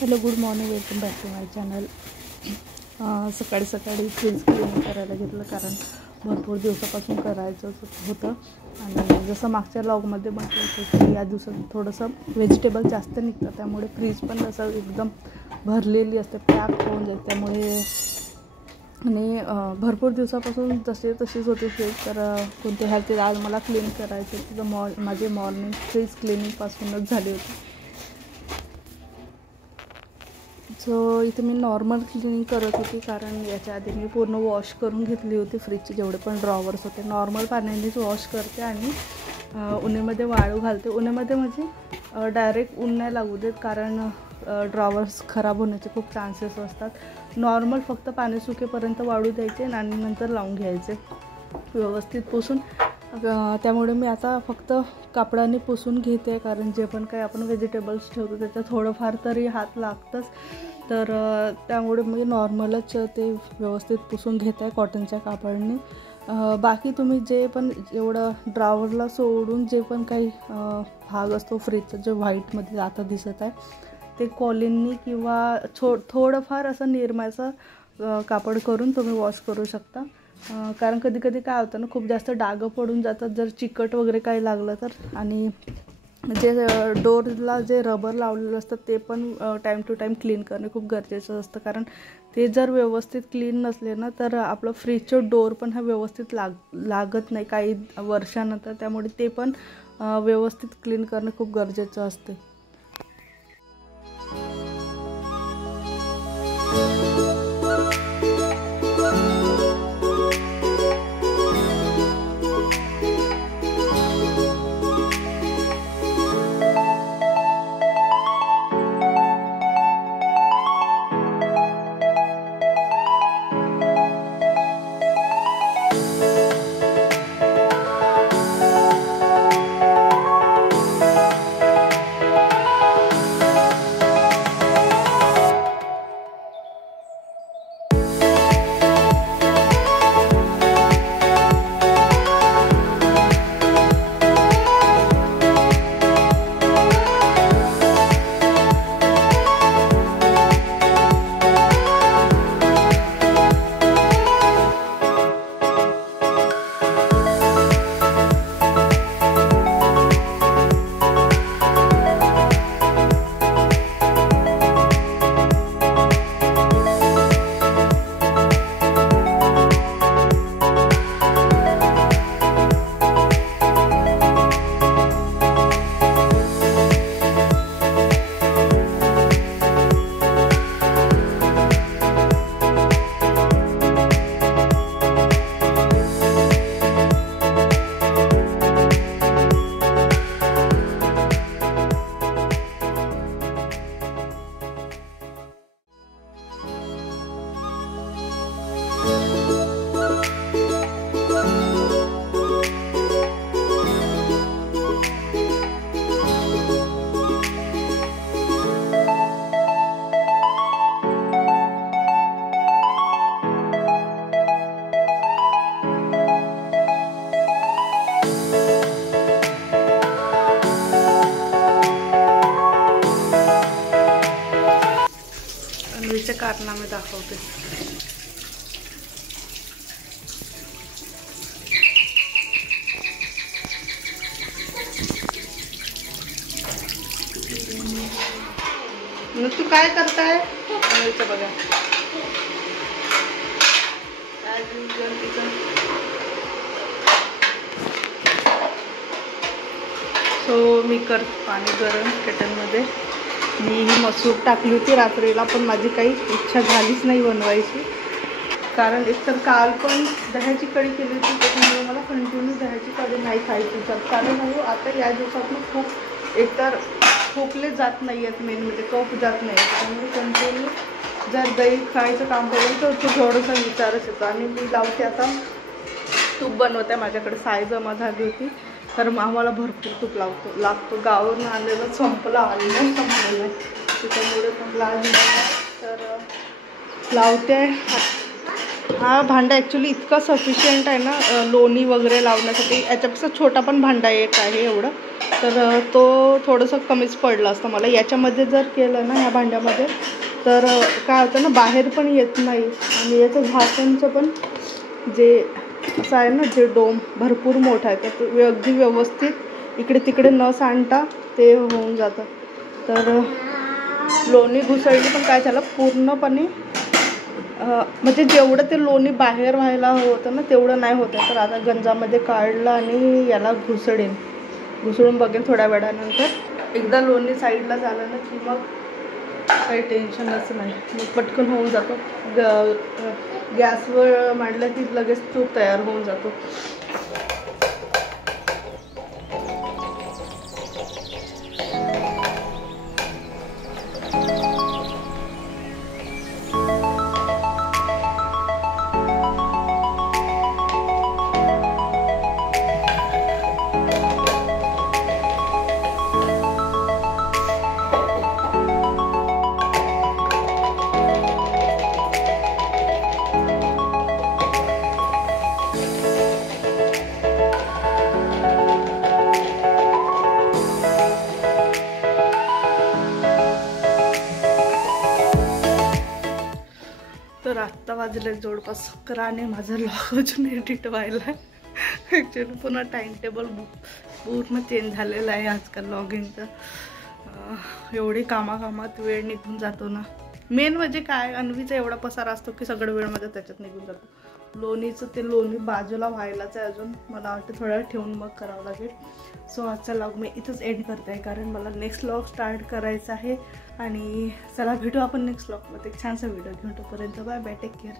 Hello, good morning, welcome back to my channel. सकाळी सकाळी fridge clean करायला घेतलं कारण भरपूर दिवसापासून करायचं होतं. आणि जसं मागच्या व्लॉगमध्ये म्हटलं होतं की या दिवसात थोडंसं व्हेजिटेबल जास्त निघतं, त्यामुळे फ्रीज पण असं एकदम भरलेली असते, पॅक होऊन जाईल. त्यामुळे आणि भरपूर दिवसापासून तशीच होती फ्रीज. तर कोणते ह्याचे आज मला क्लीन करायचे, तिथं माझे मॉर्निंग फ्रीज क्लिनिंगपासूनच झाली होती. सो इथे मी नॉर्मल क्लिनिंग करत होती कारण याच्या आधी मी पूर्ण वॉश करून घेतली होती. फ्रीजचे जेवढे पण ड्रॉवर्स होते नॉर्मल पाण्यानेच वॉश करते आणि उन्हामध्ये वाळू घालते. उन्हामध्ये म्हणजे डायरेक्ट ऊन नाही लागू देत कारण ड्रॉवर्स खराब होण्याचे खूप चान्सेस असतात. नॉर्मल फक्त पाणी सुकेपर्यंत वाळू द्यायचे आणि नंतर लावून घ्यायचे व्यवस्थित पुसून. त्यामुळे मी आता फक्त कापडाने पुसून घेते कारण जे पण काही आपण व्हेजिटेबल्स ठेवतो त्याच्यात थोडंफार तरी हात लागतंच. तर त्यामुळे मी नॉर्मलच ते व्यवस्थित पुसून घेत आहे कॉटनच्या कापडाने. बाकी तुम्ही जे पण एवढं ड्रॉवरला सोडून जे पण काही भाग असतो फ्रीजचा जो व्हाईटमध्ये आता दिसत आहे ते कॉलिननी किंवा थोडंफार असं निरमाचं कापड करून तुम्ही वॉश करू शकता. कारण कधी कधी काय होतं ना, खूप जास्त डाग पडून जातात जर चिकट वगैरे काही लागलं तर. आणि जे डोरला जे रबर लावलेलं असतं ते पण टाईम टू टाईम क्लीन करणे खूप गरजेचं असतं. कारण ते जर व्यवस्थित क्लीन नसले ना तर आपलं फ्रीजचं डोर पण हा व्यवस्थित लागत नाही काही वर्षानंतर. त्यामुळे ते पण व्यवस्थित क्लीन करणे खूप गरजेचं असते. कारनामे दाखवते. तू काय करताय? बघा सो मी करते पाणी गरम केटलमध्ये. मी ही मसूर टाकली होती रात्रीला पण माझी काही इच्छा झालीच नाही बनवायची कारण एकतर काल पण दह्याची कढी केली होती त्याच्यामुळे मला कंटिन्यू दह्याची कढी नाही खायची. कारण आता या दिवसात खूप एकतर खोकले जात नाही आहेत, मेन म्हणजे कफ जात नाही. त्यामुळे कंटिन्यू जर दही खायचं काम करेल तर तो थोडंसं विचारच येतो. आणि मी लावते आता तूप बनवते. माझ्याकडे साय जमा झाली होती तर आम्हाला भरपूर तूप लागतो. गावावरून आलेलं संपलेलं आहे त्याच्यामुळे पण तर लावते. हा भांडा ॲक्च्युली इतका सफिशियंट आहे ना लोणी वगैरे लावण्यासाठी. याच्यापेक्षा छोटा पण भांडा एक आहे एवढं, तर तो थोडंसं कमीच पडलं असतं मला. याच्यामध्ये जर केलं ना ह्या भांड्यामध्ये तर काय होतं ना, बाहेर पण येत नाही आणि याचं झाकणचं पण जे असं आहे ना, जे डोम भरपूर मोठं आहे, तर ते अगदी व्यवस्थित इकडे तिकडे न सांडता ते होऊन जातं. तर लोणी घुसळली पण काय झालं पूर्णपणे म्हणजे जेवढं ते लोणी बाहेर व्हायला होतं ना तेवढं नाही होतं. तर आता गंजामध्ये काढलं आणि याला घुसळून बघेन थोड्या वेळानंतर. एकदा लोणी साईडला झालं ना की मग काही टेन्शनच नाही, मग पटकन होऊन जातो. गॅसवर मांडलं की लगेच तूप तयार होऊन जातो. तर आत्ता वाजले जवळपास 11 आणि माझं लॉग अजून एडिट व्हायला. ॲक्च्युली पुन्हा टाईम टेबल पूर्ण चेंज झालेलं आहे आजकाल लॉगिंगचं. एवढी कामात वेळ निघून जातो ना. मेन म्हणजे काय, अन्वीचा एवढा पसारा असतो की सगळं वेळ माझा त्याच्यात निघून जातो. लोणीचं ते लोणी बाजूला व्हायलाच आहे अजून, मला वाटतं थोड्या वेळ ठेवून मग करावं लागेल. सो आजचा लॉग मी इथंच एंड करते आहे, कारण मला नेक्स्ट लॉग स्टार्ट करायचा आहे. आणि चला भेटू आपण नेक्स्ट लॉगमध्ये एक छानसा व्हिडिओ घेऊन. तोपर्यंत बाय बाय, टेक केअर.